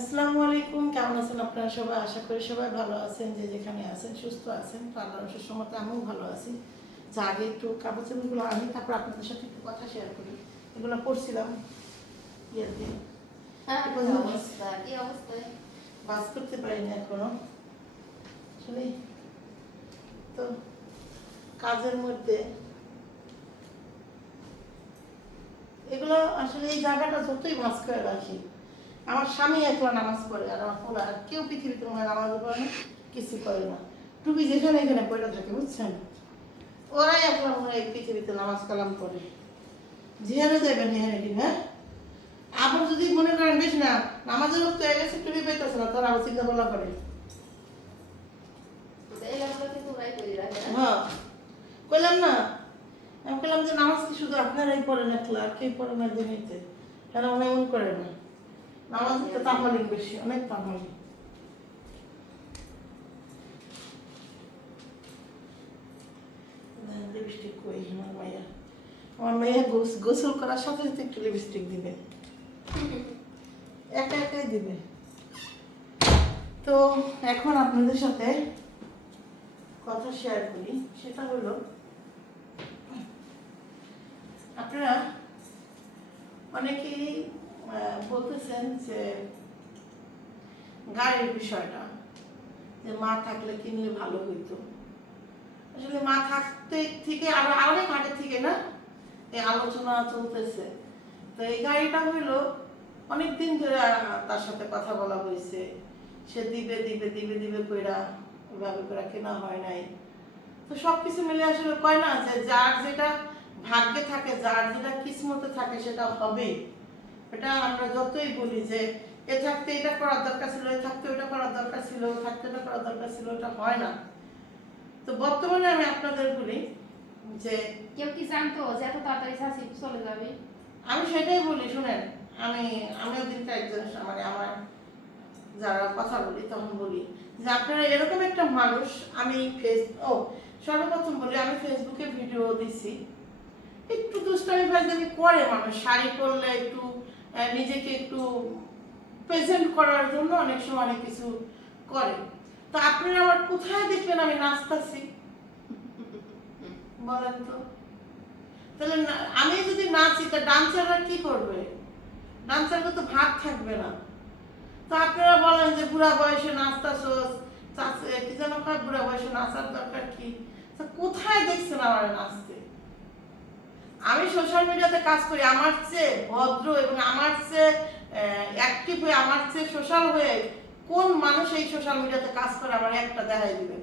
আসসালামু আলাইকুম। কেমন আছেন আপনারা সবাই? আশা করি সবাই ভালো আছেন যে যেখানে আছেন সুস্থ আছেন আল্লাহর সুসমতে আমিও ভালো আছি। যা আগে একটু কাপড় চাপড়গুলো আনি তারপর আপনাদের সাথে একটু কথা শেয়ার করি। এগুলো পড়ছিলাম। দিন হ্যাঁ, বাস করতে পারিনি এখনও। আসলে তো কাজের মধ্যে। এগুলো আসলে এই জায়গাটা যতই ভাস করে রাখি আমার স্বামী একলা নামাজ পড়ে আর আমার পোলা আর কেউ পৃথিবীতে মনে নামাজ পড়ে কিছু করে না। টুপি যেখানে এখানে পড়ে থাকে বুঝছেন? ওরাই একলা মনে হয় এই পৃথিবীতে নামাজ কালাম পড়ে যেখানে যাবেন যেখানে দিন হ্যাঁ? আবার যদি মনে করেন বেশ না নামাজের রক্ত হয়ে গেছে টুপি পাইতেছে না তোর আবার চিন্তা ভাবনা করে। কি করে না? হ্যাঁ? কইলাম না আমি কইলাম যে নামাজ কি শুধু আপনারাই পড়েন একলা আর কেউ পড়ে না কেন মনে এমন করে না? নামাজ বেশি অনেক লিপস্টিক কই আমার মাইয়া আমার গোস- গোসল করার সাথে সাথে একটু লিপস্টিক দিবে একা একাই দিবে তো এখন আপনাদের সাথে কথা শেয়ার করি। সেটা হলো আপনারা অনেকেই বলতেছেন যে গাড়ির বিষয়টা, যে মা থাকলে কিনলে ভালো হইতো। আসলে মা থাকতে থেকে আরও অনেক আগের থেকে না এই আলোচনা চলতেছে। তো এই গাড়িটা হইল অনেক দিন ধরে তার সাথে কথা বলা হয়েছে। সে দিবে দিবে দিবে দিবে কইরা ওইভাবে করে কেনা হয় নাই। তো সব কিছু মিলে আসলে কয় না যে যার যেটা ভাগ্যে থাকে, যার যেটা কিসমতে থাকে সেটা হবেই। এটা আমরা যতই বলি যে এ থাকতে এটা করার দরকার ছিল এ থাকতে ওটা করার দরকার ছিল থাকতে এটা করার দরকার ছিল ওটা হয় না। তো বর্তমানে আমি আপনাদের বলি যে কেউ কি জানতো যে এত তাড়াতাড়ি শাসি চলে যাবে? আমি সেটাই বলি শুনেন আমি আমিও দিনটা একজন মানে আমার যারা কথা বলি তখন বলি যে আপনারা এরকম একটা মানুষ আমি ফেস ও সর্বপ্রথম বলি আমি ফেসবুকে ভিডিও দিছি। একটু দুষ্টামি ফাজলামি করে মানুষ শাড়ি পরলে একটু নিজেকে একটু প্রেজেন্ট করার জন্য অনেক সময় অনেক কিছু করে। তো আপনারা আমার কোথায় দেখবেন আমি নাচতাছি? বলেন তো। তাহলে আমি যদি নাচি, তা ডান্সাররা কি করবে? ডান্সারকে তো ভাত থাকবে না। তো আপনারা বলেন যে বুড়া বয়সে নাচতাছোস কি যেন বুড়া বয়সে নাচার দরকার কি? কোথায় দেখছেন আমার নাচতে? আমি সোশ্যাল মিডিয়াতে কাজ করি, আমার চেয়ে ভদ্র এবং আমার চেয়ে অ্যাক্টিভ হয়ে, আমার চেয়ে সোশ্যাল হয়ে, কোন মানুষ এই সোশ্যাল মিডিয়াতে কাজ করে আমার একটা দেখাই দিবেন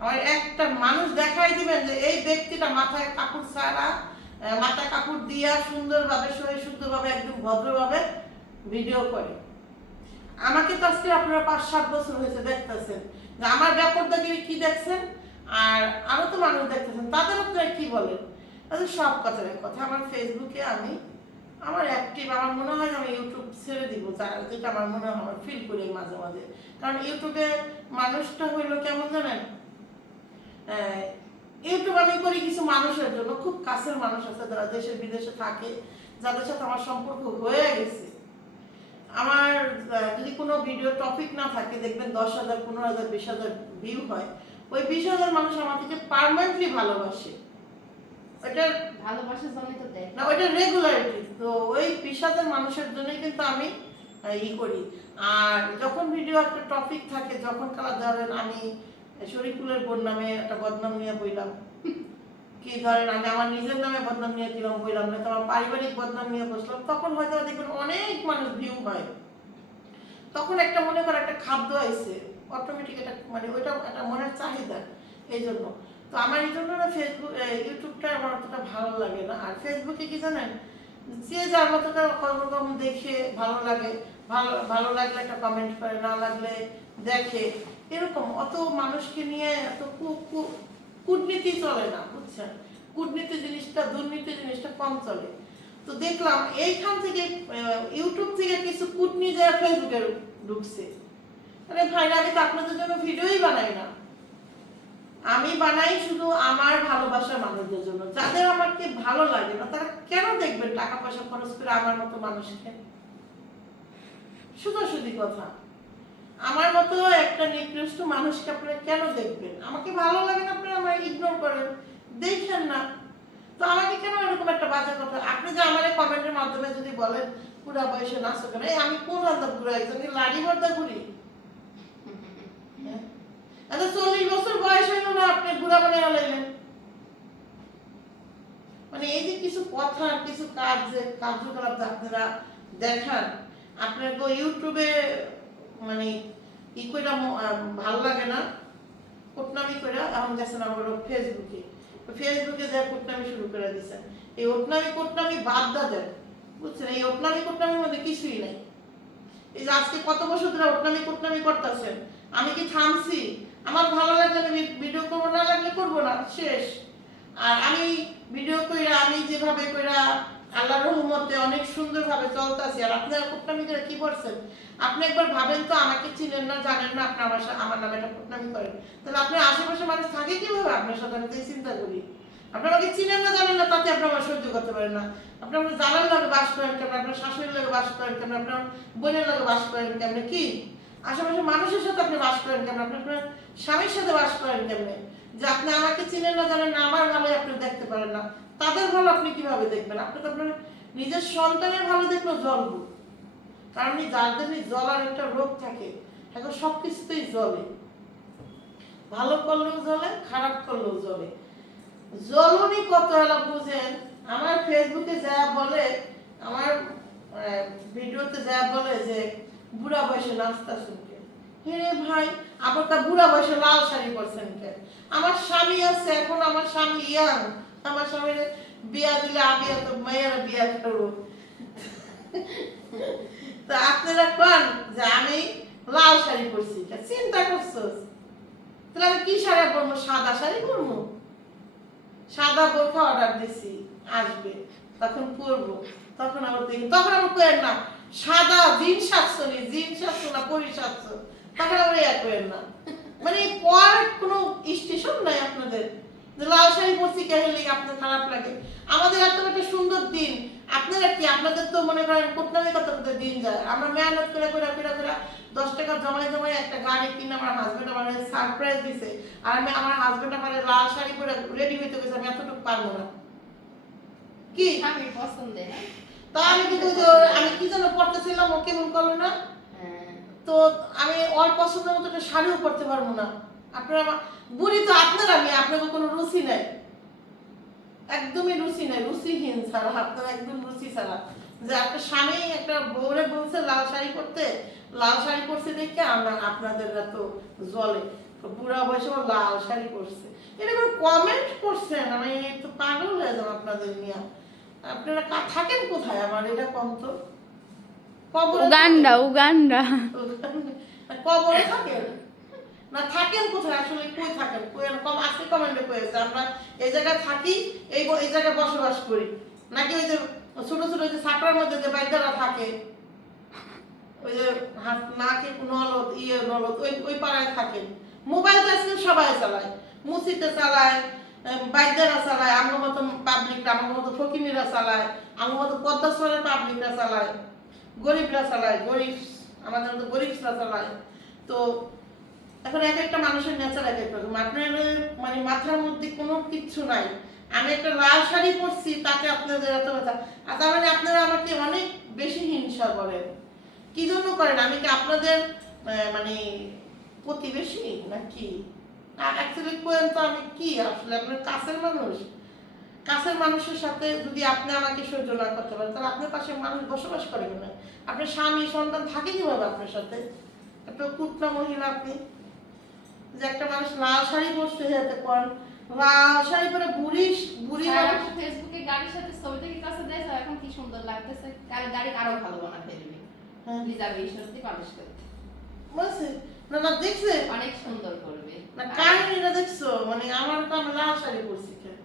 আমার একটা মানুষ দেখাই দিবেন যে এই ব্যক্তিটা মাথায় কাপড় ছাড়া মাথায় কাপড় দিয়া সুন্দরভাবে সহি সুন্দরভাবে, একদম ভদ্রভাবে ভিডিও করে। আমাকে তো আজকে আপনারা পাঁচ সাত বছর হয়েছে দেখতেছেন। যে আমার ব্যাপারদাগিরি কি দেখছেন? আর আরও তো মানুষ দেখতেছেন। তাদের আপনারা কি বলেন? তাদের সব কথার কথা আমার ফেসবুকে আমি আমার অ্যাক্টিভ আমার মনে হয় আমি ইউটিউব ছেড়ে দিব যা- যেটা আমার মনে হয়, আমার ফিল করি মাঝে মাঝে। কারণ ইউটিউবে মানুষটা হইল কেমন জানেন? ইউটিউব আমি করি কিছু মানুষের জন্য, খুব কাছের মানুষ আছে যারা দেশে, বিদেশে থাকে, যাদের সাথে আমার সম্পর্ক হয়ে গেছে। আমার যদি কোনো ভিডিও টপিক না থাকে, দেখবেন দশ হাজার, পনেরো হাজার, বিশ হাজার ভিউ হয়, ওই বিশ হাজার মানুষ আমাদেরকে পারমানেন্টলি ভালোবাসে। জন্যই তো দেয়। না রেগুলারিটি তো ওই হাজার মানুষের কিন্তু আমি ই করি। আর যখন ভিডিও একটা টপিক থাকে, যখন ধরেন আমি শরীফুলের বোন নামে একটা বদনাম নিয়ে বইলাম, কি ধরেন আমি আমার নিজের নামে বদনাম নিয়ে দিলাম, বইলাম না আমার পারিবারিক বদনাম নিয়ে বসলাম, তখন হয়তো দেখবেন অনেক মানুষ ভিউ হয়। তখন একটা মনে করে একটা খাদ্য আইছে অটোমেটিক এটা মানে ওইটা একটা মনের চাহিদা এই জন্য তো আমার এই জন্য না ফেসবুক ইউটিউবটা আমার অতটা ভালো লাগে না। আর ফেসবুকে কি জানেন? যে যার মতো তার কর্মকর্ম দেখে ভালো লাগে, ভালো ভালো লাগলে একটা কমেন্ট করে, না লাগলে দেখে। এরকম অত মানুষকে নিয়ে এত কূটনীতি চলে না, বুঝছেন? কূটনীতি জিনিসটা, দুর্নীতি জিনিসটা কম চলে। তো দেখলাম এইখান থেকে ইউটিউব থেকে কিছু কূটনীতি ফেসবুকে ঢুকছে। মানে আমি তো আপনাদের জন্য ভিডিওই বানাই না। আমি বানাই শুধু আমার ভালোবাসার মানুষদের জন্য। যাদের আমাকে ভালো লাগে না, তারা কেন দেখবেন টাকা পয়সা খরচ করে আমার মতো মানুষকে? সোজাসুজি কথা। আমার মতো একটা নিকৃষ্ট মানুষকে আপনারা কেন দেখবেন? আমাকে ভালো লাগে না আপনারা আমায় ইগনোর করেন। দেখেন না। তো আমাকে কেন এরকম একটা বাজে কথা? আপনি যে আমার কমেন্টের মাধ্যমে যদি বলেন পুরা বয়সে নাচো কেন? আমি কোন আন্দা পুরা একজন লাড়ি ভর্তা ঘুরি? এত চল্লিশ বছর বয়স হইল না আপনি বুড়া বানিয়ে লাইলেন মানে এই যে কিছু কথা, কিছু কাজ, যে কার্যকলাপ আপনারা দেখান আপনার তো ইউটিউবে মানে ই কইরা ভালো লাগে না? কুটনামি কইরা, এখন গেছেন আমার ফেসবুকে ফেসবুকে যা কুটনামি শুরু করে দিছেন এই ওটনামি কুটনামি বাদ দা দেন। বুঝছেন? এই ওটনামি কুটনামির মধ্যে কিছুই নাই। এই যে আজকে কত বছর ধরে ওটনামি কুটনামি করতেছেন? আমি কি থামছি? আমার ভালো লাগলে আমি ভিডিও করব, না লাগলে করব না, শেষ। আর আমি ভিডিও কইরা, আমি যেভাবে কইরা আল্লাহর রহমতে অনেক সুন্দরভাবে চলতেছি, আর আপনারা কুটনামি করে কি করছেন আপনি একবার ভাবেন তো, আমাকে চিনেন না, জানেন না, আপনি আমার সা- আমার নামে একটা কুটনামি করেন। তাহলে আপনার আশেপাশে মানুষ থাকে কীভাবে আপনার সাথে? আমি চিন্তা করি। আপনি আমাকে চিনেন না, জানেন না, তাতে আপনি আমার সহ্য করতে পারেন না। আপনি আমার জানার লাগে বাস করেন কেমন? আপনার শাশুড়ির লাগে বাস করেন কেমন? আপনার বোনের লাগে বাস করেন কেমন? কি? আশেপাশে মানুষের সাথে আপনি বাস করেন কেমন? আপনি আপনার স্বামীর সাথে বাস করেন কেমনে? যে আপনি আমাকে চিনেন না জানেন না, আমার ভালোই আপনি দেখতে পারেন না। তাদের ভালো আপনি কীভাবে দেখবেন? আপনি তো আপনার নিজের সন্তানের ভালো দেখলেও জ্বলব কারণ এই জ্বলার একটা রোগ থাকে, এখন সব কিছুতেই জ্বলে ভালো করলেও জলে, খারাপ করলেও জ্বলে জ্বলনি কত এলা বুঝেন? আমার ফেসবুকে যা বলে, আমার ভিডিওতে যা বলে যে বুড়া বয়সে নাস্তা শুনকে হে ভাই, আবার তা বুড়া বয়সে লাল শাড়ি পরছেন কে? আমার স্বামী আছে, এখন আমার স্বামী ইয়াং। আমার স্বামীর বিয়া দিলে আমি এত মেয়েরা বিয়া করব। তো আপনারা কোন? যে আমি লাল শাড়ি পরছি চিন্তা করছ তাহলে আমি কি শাড়ি পরবো? সাদা শাড়ি পরবো? সাদা বোরখা অর্ডার দিছি, আসবে। তখন পরবো। তখন আবার দেখি তখন আবার কয়েন না সাদা জিন সাজছো নি, জিন সাজছো না পরি সাজছো? তখন আবার ইয়া করেন না। মানে পর কোনো স্টেশন নাই আপনাদের। যে লাল শাড়ি কেন লিগে আপনার খারাপ লাগে। আমাদের এত একটা সুন্দর দিন। আপনারা কি, আপনাদের তো মনে করেন কোটনামি কত কত দিন যায়। আমরা মেহনত করে করে করে করে দশ টাকা জমাই জমাই একটা গাড়ি কিনে আমার হাজবেন্ড আমার সারপ্রাইজ দিছে। আর আমি আমার হাজবেন্ড আমার লাল শাড়ি পরে রেডি হইতে গেছে আমি এতটুকু পারব না। কি? স্বামীর পছন্দে না তা আমি কিন্তু আমি কি যেন পড়তেছিলাম ও কেমন করল না? হ্যাঁ। তো আমি ওর পছন্দের মতো একটা শাড়িও পরতে পারব না। আপনারা বুড়ি তো আপনার আমি আপনাদের কোনো রুচি নাই। একদমই রুচি নাই রুচিহীন ছাড়া আপনারা একদম রুচি ছাড়া। যে একটা স্বামী একটা বউরে বলছে লাল শাড়ি পরতে লাল শাড়ি পরছে দেখে আমরা আপনাদের এত জলে। বুড়া বয়সে লাল শাড়ি পরছে। এটা কোনো কমেন্ট করছেন আমি তো পাগল হয়ে যাব আপনাদের নিয়ে। আপনারা কা- থাকেন কোথায়? আমার এটা কম তো। Uganda Uganda. কবরে থাকেন? না থাকেন কোথায়? আসলে কই থাকেন? কই কম আজকে কমেন্টে কয়েছে আমরা এই জায়গায় থাকি এই এই জায়গায় বসবাস করি। নাকি ওই যে ছোট ছোট যে ছাপড়ার মধ্যে যে বাইদারা থাকে? ওই যে হাত নাকে নলদ ইয়ে নলদ ওই ওই পাড়ায় থাকেন। মোবাইল তো আজকে সবাই চালায়। মুসিতে চালায় বাইদারা চালায়, আমার মতো পাবলিকরা আমার মতো ফকিনিরা চালায়, আমার মতো পদ্মাশ্বরের পাবলিকরা চালায়, গরিবরা চালায়, গরিব, আমাদের মতো গরিবরা চালায়। তো এখন এক একটা মানুষের নেচার এক এক রকম আপনার মানে মাথার মধ্যে কোনো কিচ্ছু নাই। আমি একটা লাল শাড়ি পরছি, তাতে আপনাদের এত কথা আর তার মানে আপনারা আমাকে অনেক বেশি হিংসা করেন। কি জন্য করেন? আমি কি আপনাদের মানে প্রতিবেশী নাকি? অ্যাকচুয়ালি কোয়েন তো আমি কি? আসলে আপনার কাছের মানুষ। কাছের মানুষের সাথে যদি আপনি আমাকে সহ্য না করতে পারেন তাহলে আপনার পাশে মানুষ বসবাস করে না আপনার স্বামী সন্তান থাকে কীভাবে আপনার সাথে? একটা কুটনা মহিলা আপনি। যে একটা মানুষ লাল শাড়ি পরতে যেতে পারেন লাল শাড়ি পরে বুড়ি বুড়ি মানুষ ফেসবুকে গাড়ির সাথে ছবি থেকে কাছে দেয় এখন কি সুন্দর লাগতেছে। আর গাড়ি আরও ভালো বানা ফেলবে করতে বলছে না না দেখছে। অনেক সুন্দর করবে না কাহিনীটা দেখছ? মানে আমার তো আমি লাল শাড়ি পরছি কেন?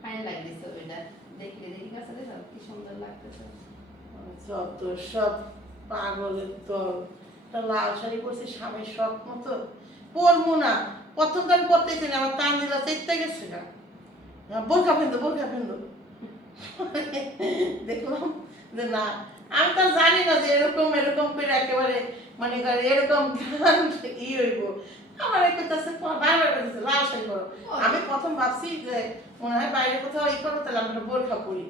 ফাইন লাগছে ছবিটা দেখলে দেখি কাছে দেখো কি সুন্দর লাগতেছে। যত সব পাগলের দল। লাল শাড়ি পরছি স্বামীর শখ মতো। পরবো না। প্রথম তো আমি পরতেছি না আমার দিলা চেতে গেছে না বোরখা বোরখা দেখলাম যে না আমি তো জানি না যে এরকম এরকম করে একেবারে মানে এরকম গান ই হইব। আমার একটা কাছে বারবার বলছে লাল শাড়ি করো আমি প্রথম ভাবছি যে মনে হয় বাইরে কোথাও ই করব তাহলে আমরা বোরখা পরি।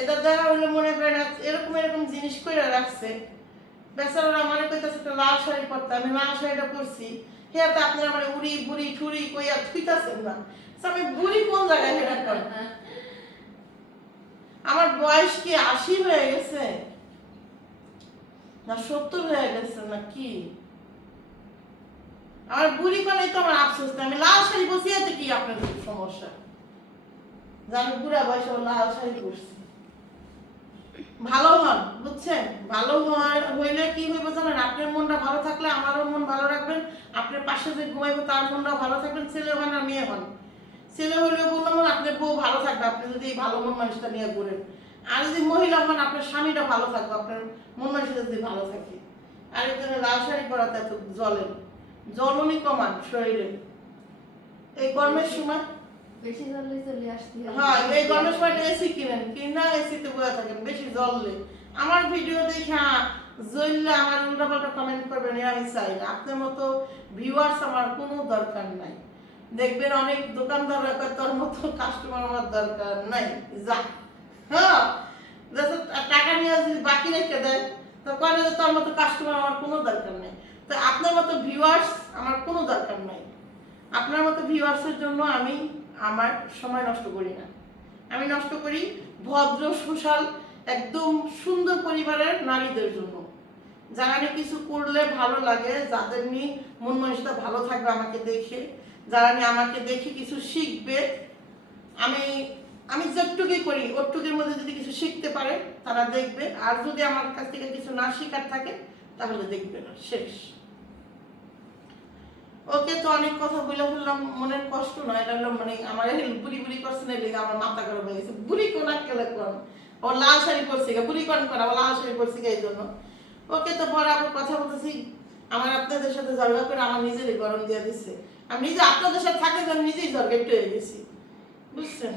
এদের দ্বারা হইলে মনে করেন এরকম এরকম জিনিস করে রাখছে। বেচারা আমার কইতাছে একটা লাল শাড়ি পরতে আমি লাল শাড়িটা পরছি। হেয়াতে আপনার আমার উড়ি বুড়ি ঠুড়ি কইয়া থুইতাছেন না। আমি বুড়ি কোন জায়গায় হেরা আমার বয়স কি আশি হয়ে গেছে? না সত্তর হয়ে গেছে না কি? আমার বুড়ি কোনাই তো আমার আফসোস নেই। আমি লাল শাড়ি বসিয়াতে কি আপনাদের সমস্যা? যে আমি বুড়া বয়সে লাল শাড়ি পরছি। ভালো হন বুঝছেন? ভালো হইলে কি হইব জানেন? আপনার মনটা ভালো থাকলে আমারও মন ভালো রাখবেন আপনার পাশে যে ঘুমাইবো তার মনটাও ভালো থাকবেন ছেলে হন আর মেয়ে হন। ছেলে হইলেও বললাম না, আপনার বউ ভালো থাকবে আপনি যদি এই ভালো মন মানুষটা নিয়ে ঘুরেন। আর যদি মহিলা হন আপনার স্বামীটা ভালো থাকবে আপনার মন মানুষটা যদি ভালো থাকে। আর এখানে লাল শাড়ি পরাতে এত জলেন জলনি কমান শরীরে। এই গরমের সময় বেশি জলদি চলে আসতে। হ্যাঁ। এই গরমের সময় এসি কিনেন। কিনা এসিতে বসে থাকেন বেশি জ্বললে আমার ভিডিও দেখা জ্বললে আমার উল্টাপাল্টা কমেন্ট করবেন আমি চাই না। আপনার মতো ভিউয়ার্স আমার কোনো দরকার নাই। দেখবেন অনেক দোকানদাররা তোর মতো কাস্টমার আমার দরকার নাই। যা। হ্যাঁ টাকা নিয়ে যদি বাকি রেখে দেয় তো যে তোর মতো কাস্টমার আমার কোনো দরকার নেই। তো আপনার মতো ভিউয়ার্স আমার কোনো দরকার নাই। আপনার মতো ভিউয়ার্সের জন্য আমি আমার সময় নষ্ট করি না। আমি নষ্ট করি ভদ্র, সুশাল, একদম সুন্দর পরিবারের নারীদের জন্য। যারা কিছু করলে ভালো লাগে, যাদের নিয়ে মন মানসিকতা ভালো থাকবে আমাকে দেখে, যারা নিয়ে আমাকে দেখে কিছু শিখবে, আমি আমি যেটুকুই করি, ওটুকুর মধ্যে যদি কিছু শিখতে পারে, তারা দেখবে। আর যদি আমার কাছ থেকে কিছু না শেখার থাকে তাহলে দেখবে না, শেষ। ওকে তো অনেক কথা বলে ফেললাম, মনের কষ্ট নয়, এটা হলো মানে আমার বুড়ি বুড়ি করছে না লেগে আমার মাথা গরম হয়ে গেছে। বুড়ি কোন কোন? ও লাল শাড়ি পরছে গা, বুড়ি কোন আবার লাল শাড়ি পরছে এই জন্য। ওকে তো পরে আবার কথা বলতেছি, আমার আপনাদের সাথে ঝগড়া করে আমার নিজেরই গরম দিয়ে দিচ্ছে আমি নিজে আপনাদের সাথে থাকে নিজেই ঝগড়া হয়ে গেছি। বুঝছেন?